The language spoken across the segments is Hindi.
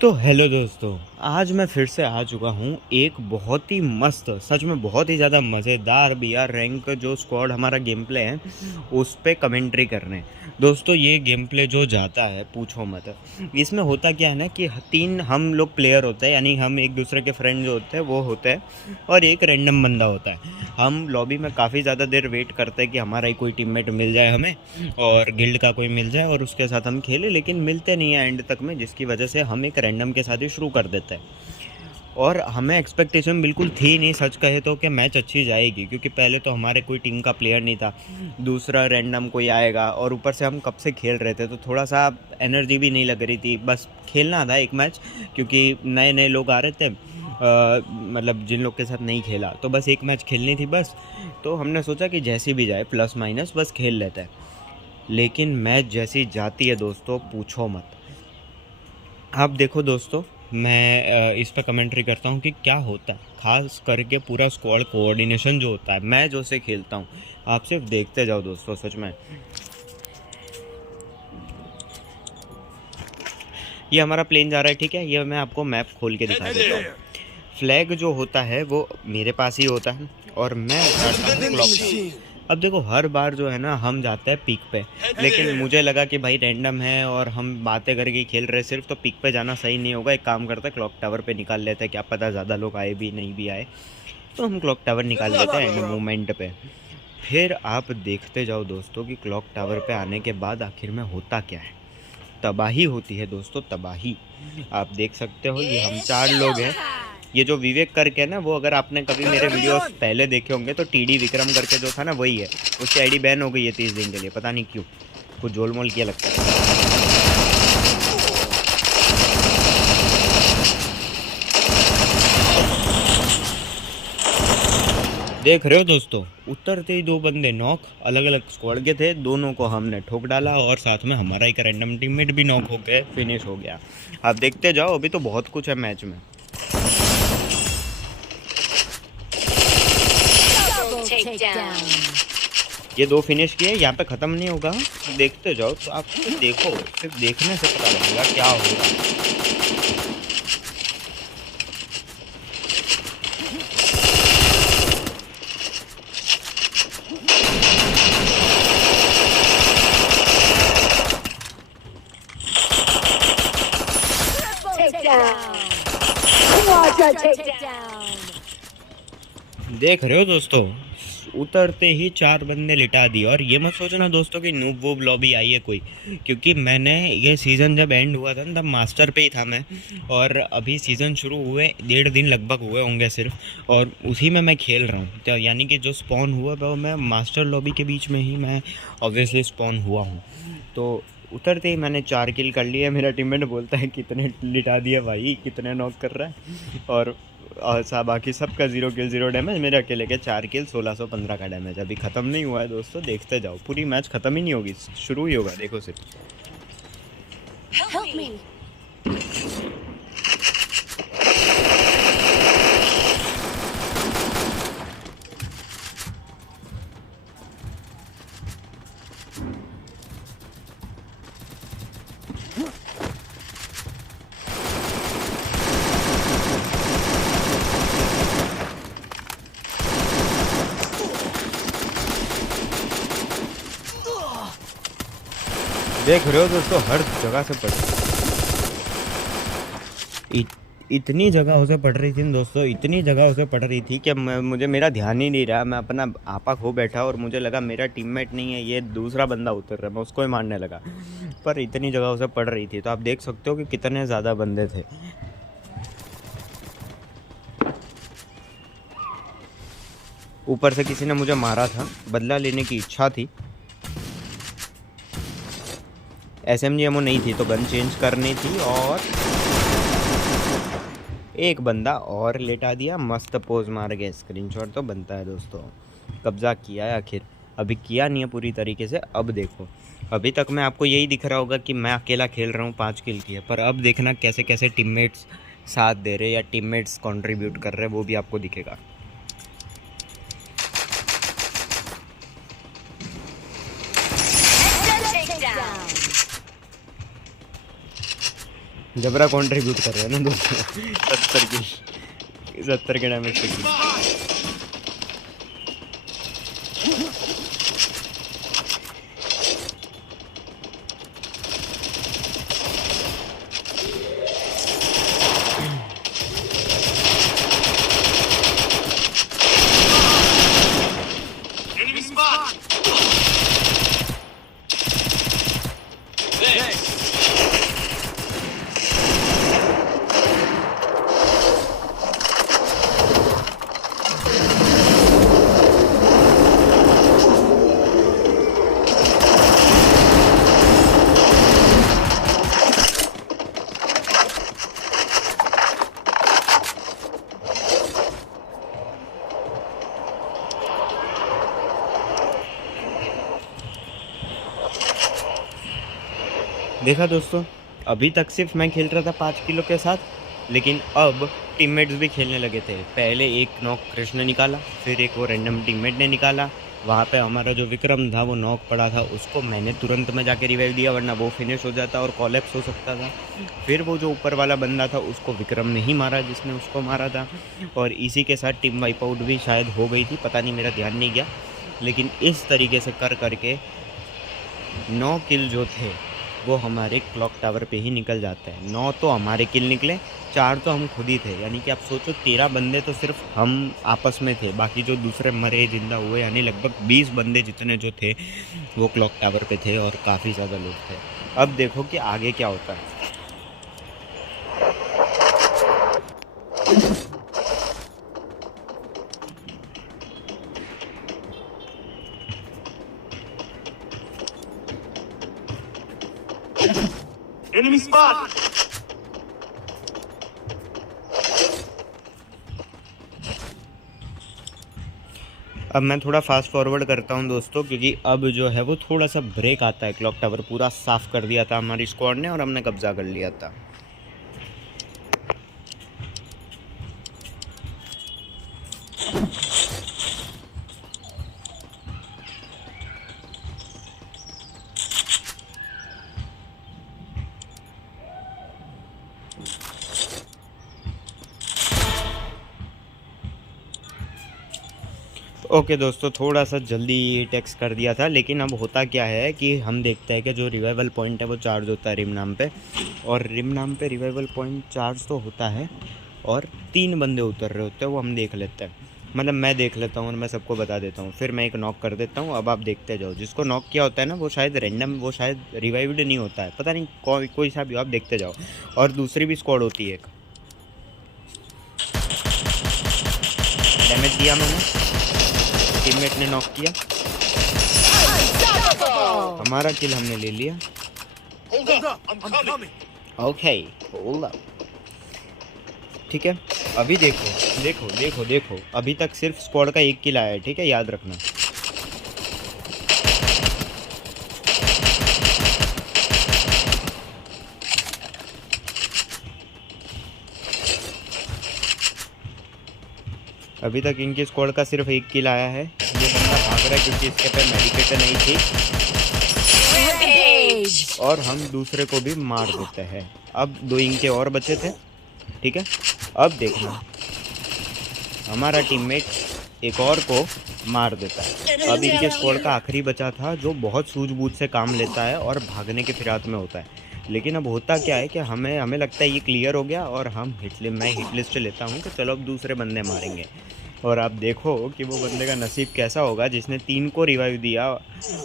तो हेलो दोस्तों, आज मैं फिर से आ चुका हूँ एक बहुत ही मस्त, सच में बहुत ही ज़्यादा मज़ेदार बीआर रैंक जो स्क्वाड हमारा गेम प्ले है उस पर कमेंट्री करने। दोस्तों ये गेम प्ले जो जाता है पूछो मत। इसमें होता क्या है ना कि तीन हम लोग प्लेयर होते हैं, यानी हम एक दूसरे के फ्रेंड जो होते हैं वो होते हैं और एक रैंडम बंदा होता है। हम लॉबी में काफ़ी ज़्यादा देर वेट करते हैं कि हमारा ही कोई टीममेट मिल जाए हमें और गिल्ड का कोई मिल जाए और उसके साथ हम खेलें, लेकिन मिलते नहीं हैं एंड तक में, जिसकी वजह से हम एक रैंडम के साथ ही शुरू कर देते हैं। और हमें एक्सपेक्टेशन बिल्कुल थी नहीं, सच कहे तो, कि मैच अच्छी जाएगी, क्योंकि पहले तो हमारे कोई टीम का प्लेयर नहीं था, दूसरा रैंडम कोई आएगा और ऊपर से हम कब से खेल रहे थे तो थोड़ा सा एनर्जी भी नहीं लग रही थी। बस खेलना था एक मैच, क्योंकि नए नए लोग आ रहे थे, मतलब जिन लोग के साथ नहीं खेला, तो बस एक मैच खेलनी थी बस। तो हमने सोचा कि जैसी भी जाए प्लस माइनस बस खेल लेते हैं। लेकिन मैच जैसी जाती है दोस्तों पूछो मत। आप देखो दोस्तों, मैं इस पर कमेंट्री करता हूँ कि क्या होता है, खास करके पूरा स्क्वाड कोऑर्डिनेशन जो होता है, मैं जो से खेलता हूँ, आप सिर्फ देखते जाओ दोस्तों। सच में ये हमारा प्लेन जा रहा है, ठीक है, ये मैं आपको मैप खोल के दिखा देता हूँ। फ्लैग जो होता है वो मेरे पास ही होता है और मैं उतारता हूँ क्लॉक। अब देखो हर बार जो है ना हम जाते हैं पीक पे, लेकिन मुझे लगा कि भाई रैंडम है और हम बातें करके खेल रहे सिर्फ, तो पीक पे जाना सही नहीं होगा। एक काम करते हैं क्लॉक टावर पे निकाल लेते हैं, क्या पता ज़्यादा लोग आए भी नहीं भी आए, तो हम क्लॉक टावर निकाल लेते हैं एंड मूवमेंट पे। फिर आप देखते जाओ दोस्तों कि क्लॉक टावर पे आने के बाद आखिर में होता क्या है। तबाही होती है दोस्तों, तबाही। आप देख सकते हो ये हम 4 लोग हैं। ये जो विवेक करके है ना, वो अगर आपने कभी मेरे वीडियोस पहले देखे होंगे तो टीडी विक्रम करके जो था ना वही है। उसकी आईडी बैन हो गई है 30 दिन के लिए, पता नहीं क्यों, कुछ जोलमोल किया लगता है। देख रहे हो दोस्तों, उतरते ही 2 बंदे नॉक, अलग अलग स्क्वाड के थे, दोनों को हमने ठोक डाला और साथ में हमारा एक रैंडम टीममेट भी नॉक हो गए, फिनिश हो गया। आप देखते जाओ, अभी तो बहुत कुछ है मैच में। ये 2 फिनिश किए, यहाँ पे ख़त्म नहीं होगा, देखते जाओ। तो आप देखो, सिर्फ देखने से पता लगेगा क्या होगा। देख रहे हो दोस्तों, उतरते ही 4 बंदे लिटा दिए। और ये मत सोचना दोस्तों कि नूब वूब लॉबी आई है कोई, क्योंकि मैंने ये सीज़न जब एंड हुआ था ना तब मास्टर पे ही था मैं, और अभी सीज़न शुरू हुए 1.5 दिन लगभग हुए होंगे सिर्फ, और उसी में मैं खेल रहा हूँ। तो यानी कि जो स्पॉन हुआ वो मैं मास्टर लॉबी के बीच में ही मैं ऑब्वियसली स्पॉन हुआ हूँ। तो उतरते ही मैंने 4 किल कर लिए। मेरा टीममेट बोलता है कितने लिटा दिया भाई, कितने नॉक कर रहा है, और बाकी सबका 0 किल 0 डैमेज, मेरे अकेले के 4 किल 1615 का डैमेज। अभी ख़त्म नहीं हुआ है दोस्तों, देखते जाओ, पूरी मैच ख़त्म ही नहीं होगी, शुरू ही होगा, देखो सिर्फ। देख रहे हो दोस्तों, हर जगह से पड़ इतनी जगहों से पड़ रही थी दोस्तों, इतनी जगहों से पड़ रही थी कि मुझे मेरा ध्यान ही नहीं रहा, मैं अपना आपा खो बैठा और मुझे लगा मेरा टीममेट नहीं है, ये दूसरा बंदा उतर रहा है, मैं उसको ही मारने लगा। पर इतनी जगहों से पड़ रही थी, तो आप देख सकते हो कि कितने ज़्यादा बंदे थे। ऊपर से किसी ने मुझे मारा था, बदला लेने की इच्छा थी। SMG एमओ नहीं थी तो गन चेंज करनी थी, और एक बंदा और लेटा दिया, मस्त पोज मार के। स्क्रीनशॉट तो बनता है दोस्तों। कब्जा किया है आखिर, अभी किया नहीं है पूरी तरीके से। अब देखो, अभी तक मैं आपको यही दिख रहा होगा कि मैं अकेला खेल रहा हूँ, 5 किल किए, पर अब देखना कैसे कैसे टीममेट्स साथ दे रहे या टीममेट्स कंट्रीब्यूट कर रहे, वो भी आपको दिखेगा। जबरा कंट्रीब्यूट कर रहे हैं ना दोस्तों। 70 के डैमेज पे किल। देखा दोस्तों, अभी तक सिर्फ मैं खेल रहा था 5 किलो के साथ, लेकिन अब टीममेट्स भी खेलने लगे थे। पहले एक नॉक कृष्ण निकाला, फिर एक वो रैंडम टीममेट ने निकाला। वहाँ पे हमारा जो विक्रम था वो नॉक पड़ा था, उसको मैंने तुरंत में जाके रिवाइव दिया, वरना वो फिनिश हो जाता और कॉलेप्स हो सकता था। फिर वो जो ऊपर वाला बंदा था उसको विक्रम ने ही मारा जिसने उसको मारा था, और इसी के साथ टीम वाइप आउट भी शायद हो गई थी, पता नहीं, मेरा ध्यान नहीं गया। लेकिन इस तरीके से कर करके 9 किल जो थे वो हमारे क्लॉक टावर पे ही निकल जाते हैं। 9 तो हमारे किल निकले, 4 तो हम खुद ही थे। यानी कि आप सोचो 13 बंदे तो सिर्फ हम आपस में थे, बाकी जो दूसरे मरे जिंदा हुए यानी लगभग 20 बंदे जितने जो थे वो क्लॉक टावर पे थे, और काफ़ी ज़्यादा लोग थे। अब देखो कि आगे क्या होता है। Enemy spot! अब मैं थोड़ा फास्ट फॉरवर्ड करता हूं दोस्तों, क्योंकि अब जो है वो थोड़ा सा ब्रेक आता है। क्लॉक टावर पूरा साफ़ कर दिया था हमारी स्क्वाड ने और हमने कब्जा कर लिया था। ओके दोस्तों, थोड़ा सा जल्दी टेक्स्ट कर दिया था, लेकिन अब होता क्या है कि हम देखते हैं कि जो रिवाइवल पॉइंट है वो चार्ज होता है रिम नाम पे, और रिम नाम पे रिवाइवल पॉइंट चार्ज तो होता है और 3 बंदे उतर रहे होते हैं, वो हम देख लेते हैं। मतलब मैं देख लेता हूँ और मैं सबको बता देता हूँ, फिर मैं एक नॉक कर देता हूँ। अब आप देखते जाओ, जिसको नॉक किया होता है ना वो शायद रैंडम, वो शायद रिवाइव्ड नहीं होता है, पता नहीं कोई सा भी, आप देखते जाओ। और दूसरी भी स्क्वाड होती है। एक डैमेज दिया मैंने, टीममेट ने नॉक किया, हमारा किल हमने ले लिया। ओके, होल्ड अप, ठीक है। अभी देखो देखो देखो देखो, अभी तक सिर्फ स्क्वाड का 1 किल आया है, ठीक है, याद रखना। अभी तक इनकी स्क्वाड का सिर्फ 1 किल आया है। ये बंदा भाग रहा है क्योंकि इसके पे मेडिकेटर नहीं थी, और हम दूसरे को भी मार देते हैं। अब 2 इनके और बचे थे, ठीक है। अब देखना, हमारा टीममेट एक और को मार देता है। अब इनके स्क्वाड का आखिरी बचा था, जो बहुत सूझबूझ से काम लेता है और भागने के फिराक में होता है। लेकिन अब होता क्या है कि हमें लगता है ये क्लियर हो गया, और मैं हिट लिस्ट लेता हूँ कि चलो अब दूसरे बंदे मारेंगे। और आप देखो कि वो बंदे का नसीब कैसा होगा जिसने 3 को रिवाइव दिया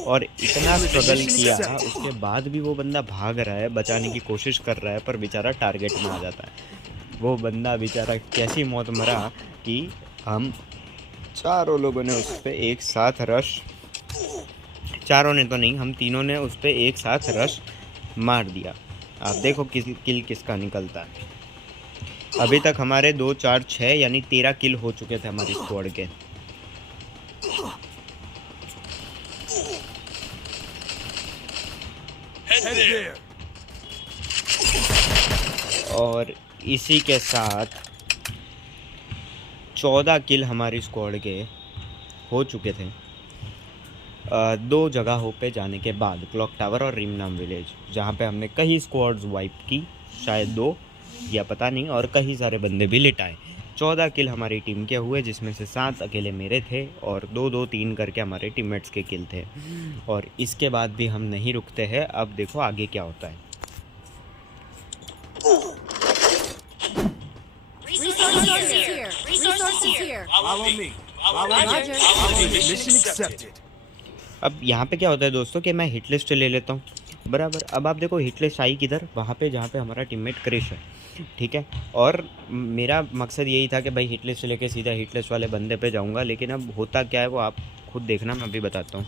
और इतना स्ट्रगल किया, उसके बाद भी वो बंदा भाग रहा है, बचाने की कोशिश कर रहा है, पर बेचारा टारगेट में आ जाता है। वो बंदा बेचारा कैसी मौत मरा कि हम चारों लोगों ने उस पर एक साथ रश, चारों ने तो नहीं, हम तीनों ने उस पर एक साथ रश मार दिया। आप देखो किल किसका निकलता है। अभी तक हमारे 2 4 6 यानी 13 किल हो चुके थे हमारी स्क्वाड के। और इसी के साथ 14 किल हमारी स्क्वाड के हो चुके थे 2 जगहों पे जाने के बाद, क्लॉक टावर और रिमनाम विलेज, जहाँ पे हमने कई स्क्वाड्स वाइप की शायद 2 या पता नहीं, और कई सारे बंदे भी लिटाए। 14 किल हमारी टीम के हुए, जिसमें से 7 अकेले मेरे थे और 2-2, 3 करके हमारे टीममेट्स के किल थे। और इसके बाद भी हम नहीं रुकते हैं। अब देखो आगे क्या होता है। Resources here. Resources here. Follow me. Mission accepted. अब यहाँ पे क्या होता है दोस्तों कि मैं हिट लिस्ट ले लेता हूँ, बराबर। अब आप देखो हिट लिस्ट आई किधर, वहाँ पे जहाँ पे हमारा टीममेट क्रिश है, ठीक है। और मेरा मकसद यही था कि भाई हिट लिस्ट लेके सीधा हिट लिस्ट वाले बंदे पे जाऊँगा, लेकिन अब होता क्या है वो आप खुद देखना, मैं भी बताता हूँ।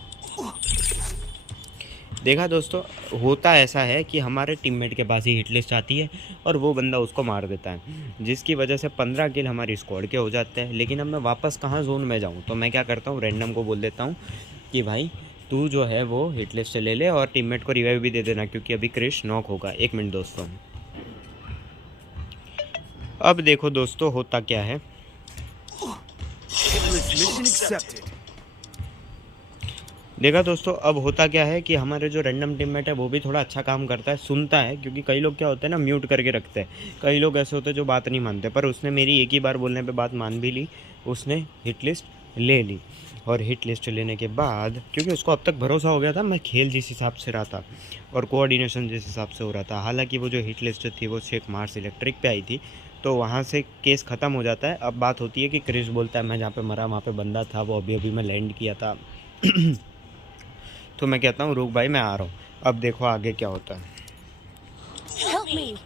देखा दोस्तों, होता ऐसा है कि हमारे टीममेट के पास ही हिट लिस्ट आती है और वो बंदा उसको मार देता है, जिसकी वजह से 15 किल हमारी स्क्वाड के हो जाते हैं। लेकिन अब मैं वापस कहाँ जोन में जाऊँ, तो मैं क्या करता हूँ, रैंडम को बोल देता हूँ कि भाई तू जो है वो हिट लिस्ट ले ले और टीममेट को रिवाइव भी दे देना, क्योंकि अभी क्रिश नॉक होगा। 1 मिनट दोस्तों। अब देखो दोस्तों होता क्या है। Mission accepted. देखा दोस्तों, अब होता क्या है कि हमारे जो रैंडम टीममेट है वो भी थोड़ा अच्छा काम करता है, सुनता है। क्योंकि कई लोग क्या होते हैं ना, म्यूट करके रखते हैं। कई लोग ऐसे होते हैं जो बात नहीं मानते, पर उसने मेरी एक ही बार बोलने पे बात मान भी ली, उसने हिट लिस्ट ले ली। और हिट लिस्ट लेने के बाद, क्योंकि उसको अब तक भरोसा हो गया था, मैं खेल जिस हिसाब से रहा था और कोऑर्डिनेशन जिस हिसाब से हो रहा था, हालांकि वो जो हिट लिस्ट थी वो शेख मार्स इलेक्ट्रिक पे आई थी, तो वहाँ से केस ख़त्म हो जाता है। अब बात होती है कि क्रिश बोलता है मैं जहाँ पे मरा वहाँ पे बंदा था, वो अभी अभी मैं लैंड किया था। तो मैं कहता हूँ रुक भाई मैं आ रहा हूँ। अब देखो आगे क्या होता है। Help me.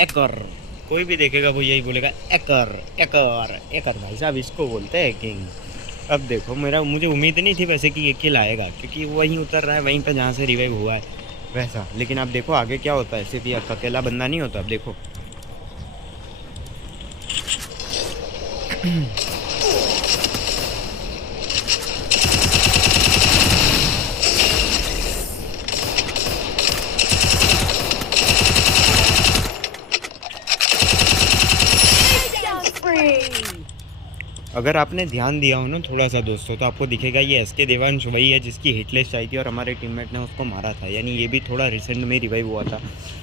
एकर, कोई भी देखेगा वो यही बोलेगा एकर एकर एकर। भाई साहब इसको बोलते हैं किंग। अब देखो मुझे उम्मीद नहीं थी वैसे कि ये किल आएगा, क्योंकि वहीं उतर रहा है वहीं पे जहाँ से रिवाइव हुआ है वैसा। लेकिन अब देखो आगे क्या होता है। सिर्फ ये अकेला बंदा नहीं होता। अब देखो अगर आपने ध्यान दिया हो ना थोड़ा सा दोस्तों, तो आपको दिखेगा ये एसके देवांश वही है जिसकी हिट लिस्ट आई थी और हमारे टीममेट ने उसको मारा था। यानी ये भी थोड़ा रिसेंट में रिवाइव हुआ था।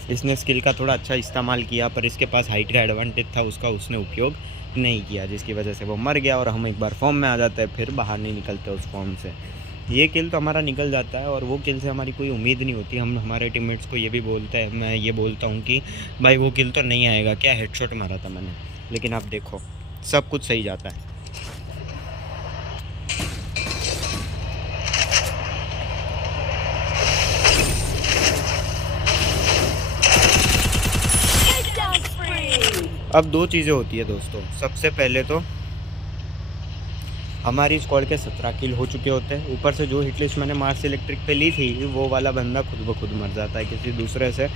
इसने स्किल का थोड़ा अच्छा इस्तेमाल किया, पर इसके पास हाइट का एडवांटेज था, उसका उसने उपयोग नहीं किया, जिसकी वजह से वो मर गया। और हम एक बार फॉर्म में आ जाते हैं, फिर बाहर नहीं निकलते उस फॉर्म से। ये किल तो हमारा निकल जाता है और वो किल से हमारी कोई उम्मीद नहीं होती। हम हमारे टीममेट्स को ये भी बोलते हैं, मैं ये बोलता हूँ कि भाई वो किल तो नहीं आएगा, क्या हेडशॉट मारा था मैंने। लेकिन आप देखो सब कुछ सही जाता है। अब 2 चीज़ें होती है दोस्तों। सबसे पहले तो हमारी स्क्वाड के 17 किल हो चुके होते हैं, ऊपर से जो हिट लिस्ट मैंने मार्स इलेक्ट्रिक पे ली थी वो वाला बंदा खुद ब खुद मर जाता है किसी दूसरे से।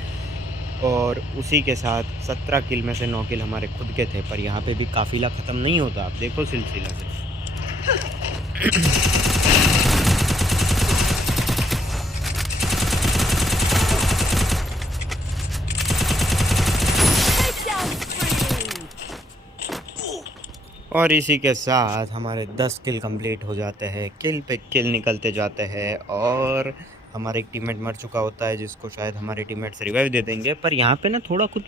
और उसी के साथ 17 किल में से 9 किल हमारे खुद के थे। पर यहाँ पे भी काफिला ख़त्म नहीं होता, आप देखो सिलसिला से। और इसी के साथ हमारे 10 किल कंप्लीट हो जाते हैं, किल पे किल निकलते जाते हैं। और हमारे एक टीममेट मर चुका होता है जिसको शायद हमारे टीममेट्स रिवाइव दे देंगे। पर यहाँ पे ना थोड़ा कुछ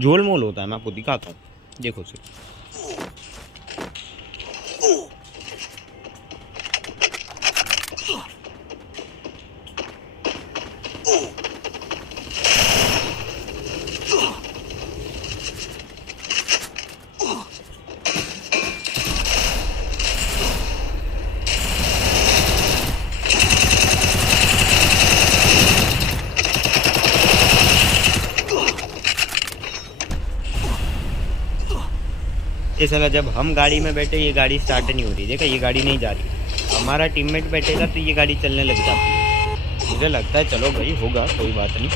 झोल मोल होता है, मैं आपको दिखाता हूँ, देखो सिर्फ। ये साला जब हम गाड़ी में बैठे ये गाड़ी स्टार्ट नहीं हो रही, देखा ये गाड़ी नहीं जा रही। हमारा टीममेट बैठेगा तो ये गाड़ी चलने लग जाती है। मुझे लगता है चलो भाई होगा, कोई बात नहीं,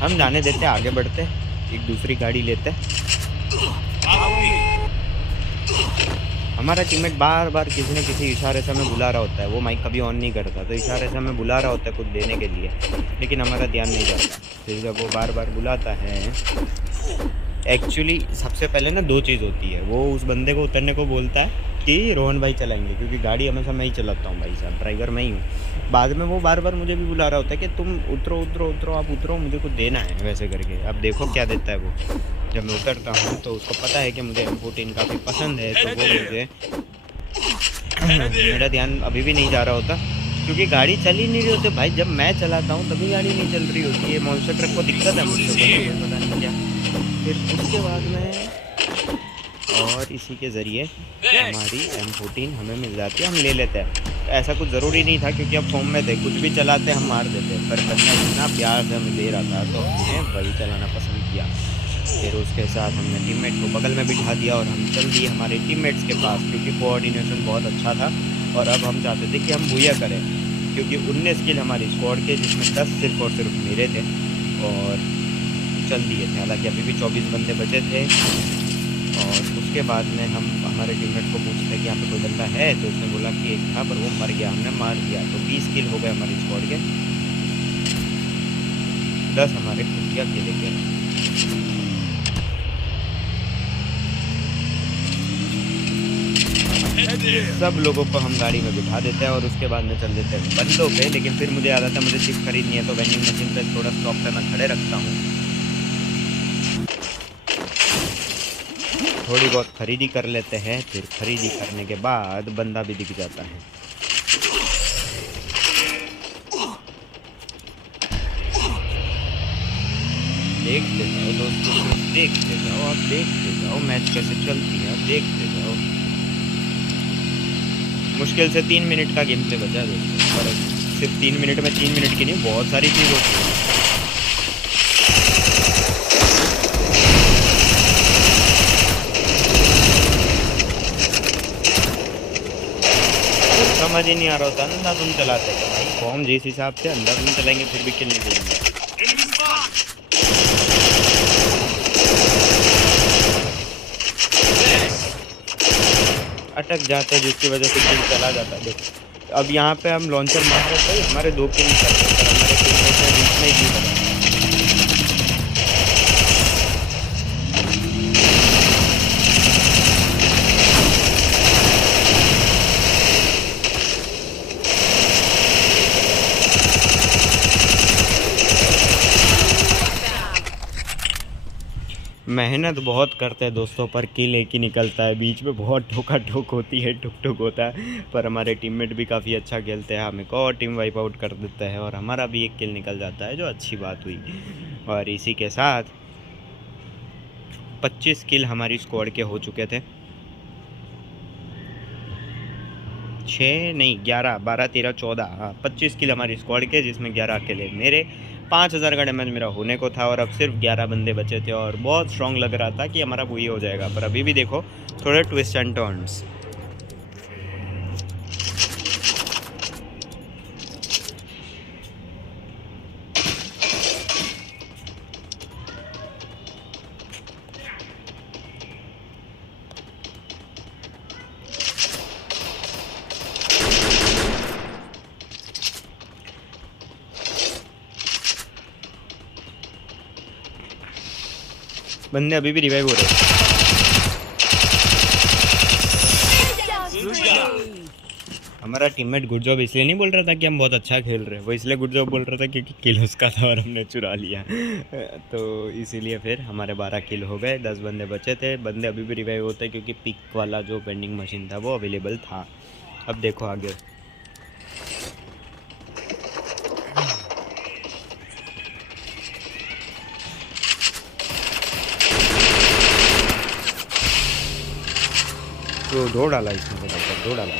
हम जाने देते, आगे बढ़ते, एक दूसरी गाड़ी लेते। हमारा टीममेट बार बार किसी न किसी इशारे से हमें बुला रहा होता है, वो माइक कभी ऑन नहीं करता, तो इशारे से हमें बुला रहा होता है कुछ देने के लिए, लेकिन हमारा ध्यान नहीं जाता। फिर जब वो बार बार बुलाता है एक्चुअली सबसे पहले ना दो चीज़ होती है, वो उस बंदे को उतरने को बोलता है कि रोहन भाई चलाएंगे, क्योंकि गाड़ी हमेशा मैं ही चलाता हूँ भाई साहब, ड्राइवर मैं ही हूँ। बाद में वो बार बार मुझे भी बुला रहा होता है कि तुम उतरो उतरो उतरो, आप उतरो, मुझे कुछ देना है, वैसे करके। अब देखो क्या देता है वो। जब मैं उतरता हूँ तो उसको पता है कि मुझे M14 काफ़ी पसंद है, तो वो मुझे मेरा ध्यान अभी भी नहीं जा रहा होता, क्योंकि गाड़ी चल ही नहीं रही होती भाई। जब मैं चलाता हूँ तभी गाड़ी नहीं चल रही होती है। मॉन्स्टर ट्रक को दिक्कत है मुझसे, पता नहीं क्या। फिर उसके बाद में और इसी के ज़रिए हमारी M14 हमें मिल जाती है, हम ले लेते हैं। ऐसा कुछ ज़रूरी नहीं था, क्योंकि अब फॉर्म में थे, कुछ भी चलाते हम मार देते, पर बंदा इतना प्यार से हमें दे रहा था तो हमने वही चलाना पसंद किया। फिर उसके साथ हमने टीममेट को बगल में बिठा दिया और हम चल दिए हमारे टीममेट्स के पास, क्योंकि कोऑर्डिनेशन बहुत अच्छा था। और अब हम चाहते थे कि हम बुया करें, क्योंकि 19 किल हमारी स्क्वाड के, जिसमें 10 सिर्फ और सिर्फ मेरे थे, और चल दिए थे। हालांकि अभी भी 24 बंदे बचे थे। और उसके बाद में हम हमारे टीममेट को पूछते कि यहाँ पे कोई बंदा है, तो उसने बोला कि एक था, पर वो मर गया, हमने मार दिया। तो 20 किल हो गए हमारी स्क्वाड के, 10 हमारे खुटिया अकेले के। सब लोगों को हम गाड़ी में बिठा देते हैं और उसके बाद में चल देते हैं बंदों पे। लेकिन फिर मुझे याद आता है मुझे चिप खरीदनी है, तो वेंडिंग मशीन पे थोड़ा स्टॉप पे मैं खड़े रखता हूँ, थोड़ी बहुत खरीदी कर लेते हैं। फिर खरीदी करने के बाद बंदा भी दिख जाता है। देखते जाओ दोस्तों, देखते जाओ, आप देखते जाओ मैच कैसे चलती है, आप देखते जाओ। मुश्किल से 3 मिनट का गेम प्ले बचा है दोस्तों, पर सिर्फ 3 मिनट में 3 मिनट की नहीं, बहुत सारी चीज़ होती है। समझ ही नहीं आ रहा होता अंधाधुन चलाते हैं भाई। फॉर्म जिस हिसाब से अंधाधुन चलाएंगे फिर भी किल नहीं देंगे। अटक जाते हैं, जिसकी वजह से किल चला जाता है। देखो अब यहाँ पे हम लॉन्चर मार रहे थे, हमारे 2 किल निकल रहे, पर हमारे टीममेट ने बीच में ही किल। मेहनत बहुत करते हैं दोस्तों, पर किल एक ही निकलता है। बीच में बहुत ठोका ठोक होती है, ठुक ठुक होता है, पर हमारे टीममेट भी काफ़ी अच्छा खेलते हैं, हमें को टीम वाइप आउट कर देता है और हमारा भी एक किल निकल जाता है, जो अच्छी बात हुई। और इसी के साथ 25 किल हमारी स्क्वाड के हो चुके थे। 6 नहीं 11, 12, 13, 14, हाँ 25 किल हमारी स्क्वाड के, जिसमें 11 अकेले मेरे। 5000 का डैमेज मेरा होने को था और अब सिर्फ 11 बंदे बचे थे, और बहुत स्ट्रॉन्ग लग रहा था कि हमारा वही हो जाएगा। पर अभी भी देखो थोड़े ट्विस्ट एंड टर्न्स। बंदे अभी भी रिवाइव हो रहे हैं। हमारा टीममेट गुड जॉब इसलिए नहीं बोल रहा था कि हम बहुत अच्छा खेल रहे हैं, वो इसलिए गुड जॉब बोल रहा था क्योंकि किल उसका था और हमने चुरा लिया। तो इसीलिए फिर हमारे 12 किल हो गए, 10 बंदे बचे थे। बंदे अभी भी रिवाइव होते हैं क्योंकि पिक वाला जो वेंडिंग मशीन था वो अवेलेबल था। अब देखो आगे। तो दो डाला इसमें, दो डाला।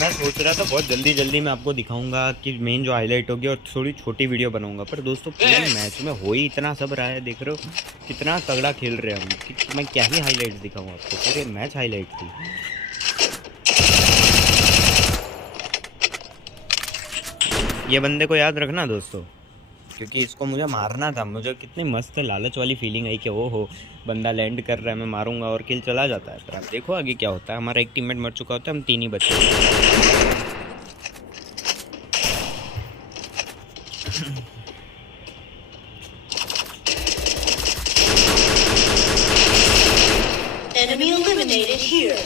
मैं सोच रहा था बहुत जल्दी मैं आपको दिखाऊंगा कि मेन जो हाईलाइट होगी, और थोड़ी छोटी वीडियो बनाऊंगा, पर दोस्तों पूरे मैच में हो ही इतना सब रहा है। देख रहे हो कितना तगड़ा खेल रहे हैं हम, कि मैं क्या ही हाईलाइट्स दिखाऊं आपको। पूरे मैच हाईलाइट थी। ये बंदे को याद रखना दोस्तों, क्योंकि इसको मुझे मारना था। मुझे कितनी मस्त लालच वाली फीलिंग आई कि वो हो बंदा लैंड कर रहा है, मैं मारूंगा और किल चला जाता है। पर आप देखो आगे क्या होता है। हमारा एक टीममेट मर चुका होता है, हम 3 ही बचे। Enemy eliminated here.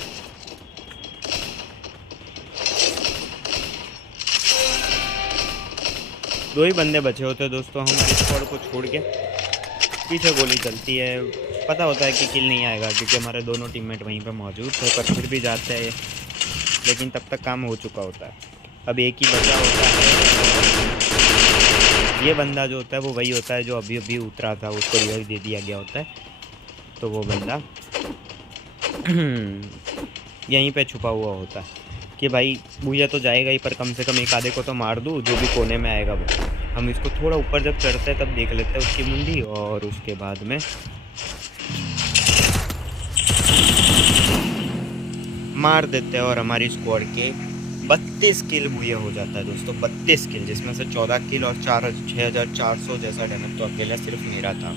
दो ही बंदे बचे होते हैं दोस्तों हमारे स्क्वाड को छोड़ के। पीछे गोली चलती है, पता होता है कि किल नहीं आएगा क्योंकि हमारे दोनों टीममेट वहीं पे मौजूद थे, पर फिर भी जाते हैं, लेकिन तब तक काम हो चुका होता है। अब एक ही बचा होता है। ये बंदा जो होता है वो वही होता है जो अभी अभी उतरा था, उसको रिवाइव दे दिया गया होता है। तो वो बंदा यहीं पे छुपा हुआ होता है कि भाई भूया तो जाएगा ही, पर कम से कम एक आधे को तो मार दूँ जो भी कोने में आएगा वो। हम इसको थोड़ा ऊपर जब चढ़ते हैं तब देख लेते हैं उसकी मुंडी, और उसके बाद में मार देते हैं और हमारी स्क्वाड के 32 किल भूया हो जाता है दोस्तों। 32 किल, जिसमें से 14 किल और 6400 जैसा डैमेज तो अकेला सिर्फ मेरा था।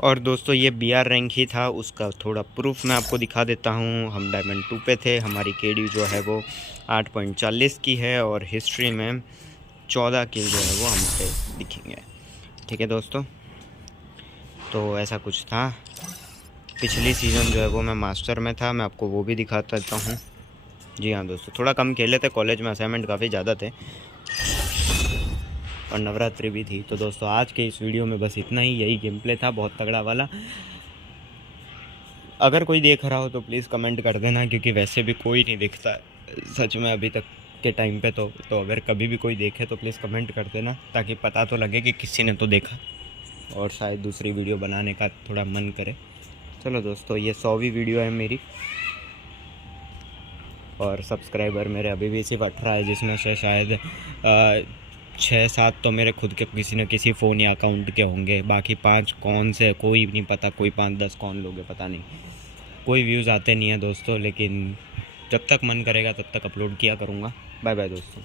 और दोस्तों ये BR रैंक ही था, उसका थोड़ा प्रूफ मैं आपको दिखा देता हूँ। हम डायमंड 2 पे थे, हमारी KD जो है वो 8.40 की है और हिस्ट्री में 14 किल जो है वो हम पे दिखेंगे। ठीक है दोस्तों, तो ऐसा कुछ था। पिछली सीज़न जो है वो मैं मास्टर में था, मैं आपको वो भी दिखा देता हूँ। जी हाँ दोस्तों, थोड़ा कम खेले थे, कॉलेज में असाइनमेंट काफ़ी ज़्यादा थे और नवरात्रि भी थी। तो दोस्तों आज के इस वीडियो में बस इतना ही, यही गेम प्ले था बहुत तगड़ा वाला। अगर कोई देख रहा हो तो प्लीज़ कमेंट कर देना, क्योंकि वैसे भी कोई नहीं दिखता है सच में अभी तक के टाइम पे। तो अगर कभी भी कोई देखे तो प्लीज़ कमेंट कर देना, ताकि पता तो लगे कि किसी ने तो देखा और शायद दूसरी वीडियो बनाने का थोड़ा मन करे। चलो दोस्तों, ये 100वीं वीडियो है मेरी और सब्सक्राइबर मेरे अभी भी सिर्फ 18 है, जिसमें से शायद 6-7 तो मेरे खुद के किसी न किसी फ़ोन या अकाउंट के होंगे। बाकी 5 कौन से कोई नहीं पता, कोई 5-10 कौन लोग हैं पता नहीं। कोई व्यूज़ आते नहीं है दोस्तों, लेकिन जब तक मन करेगा तब तक अपलोड किया करूँगा। बाय बाय दोस्तों।